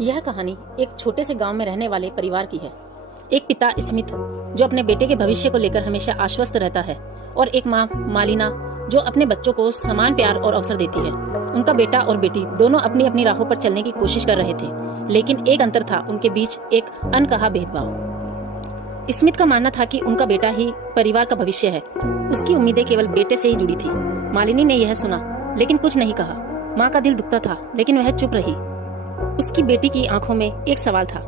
यह कहानी एक छोटे से गांव में रहने वाले परिवार की है। एक पिता स्मिथ जो अपने बेटे के भविष्य को लेकर हमेशा आश्वस्त रहता है और एक माँ मालिना जो अपने बच्चों को समान प्यार और अवसर देती है। उनका बेटा और बेटी दोनों अपनी अपनी राहों पर चलने की कोशिश कर रहे थे, लेकिन एक अंतर था, उनके बीच एक अनकहा भेदभाव। स्मिथ का मानना था कि उनका बेटा ही परिवार का भविष्य है। उसकी उम्मीदें केवल बेटे से ही जुड़ी थी। मालिनी ने यह सुना लेकिन कुछ नहीं कहा। माँ का दिल दुखता था लेकिन वह चुप रही। उसकी बेटी की आंखों में एक सवाल था,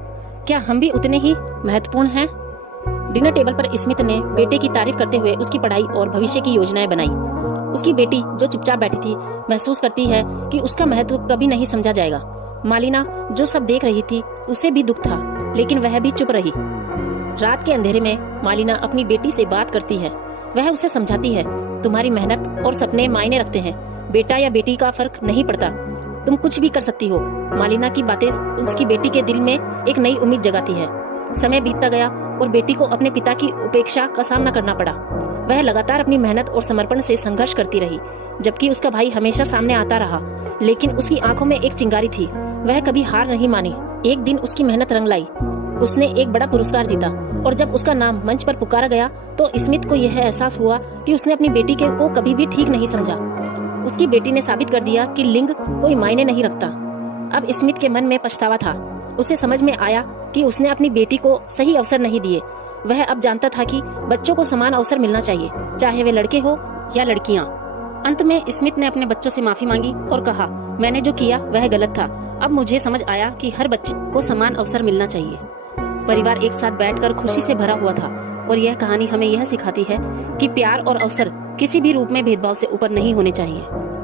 क्या हम भी उतने ही महत्वपूर्ण हैं? डिनर टेबल पर स्मिथ ने बेटे की तारीफ करते हुए उसकी पढ़ाई और भविष्य की योजनाएं बनाई। उसकी बेटी जो चुपचाप बैठी थी महसूस करती है कि उसका महत्व कभी नहीं समझा जाएगा। मालिना जो सब देख रही थी उसे भी दुख था, लेकिन वह भी चुप रही। रात के अंधेरे में मालिना अपनी बेटी से बात करती है। वह उसे समझाती है, तुम्हारी मेहनत और सपने मायने रखते हैं। बेटा या बेटी का फर्क नहीं पड़ता, तुम कुछ भी कर सकती हो। मालिना की बातें उसकी बेटी के दिल में एक नई उम्मीद जगाती है। समय बीतता गया और बेटी को अपने पिता की उपेक्षा का सामना करना पड़ा। वह लगातार अपनी मेहनत और समर्पण से संघर्ष करती रही, जबकि उसका भाई हमेशा सामने आता रहा, लेकिन उसकी आंखों में एक चिंगारी थी। वह कभी हार नहीं मानी। एक दिन उसकी मेहनत रंग लाई। उसने एक बड़ा पुरस्कार जीता और जब उसका नाम मंच पर पुकारा गया तो स्मिथ को यह एहसास हुआ कि उसने अपनी बेटी को कभी भी ठीक नहीं समझा। उसकी बेटी ने साबित कर दिया कि लिंग कोई मायने नहीं रखता। अब स्मिथ के मन में पछतावा था। उसे समझ में आया कि उसने अपनी बेटी को सही अवसर नहीं दिए। वह अब जानता था कि बच्चों को समान अवसर मिलना चाहिए, चाहे वे लड़के हो या लड़कियां। अंत में स्मिथ ने अपने बच्चों से माफी मांगी और कहा, मैंने जो किया वह गलत था। अब मुझे समझ आया कि हर बच्चे को समान अवसर मिलना चाहिए। परिवार एक साथ बैठकर खुशी से भरा हुआ था और यह कहानी हमें यह सिखाती है कि प्यार और अवसर किसी भी रूप में भेदभाव से ऊपर नहीं होने चाहिए।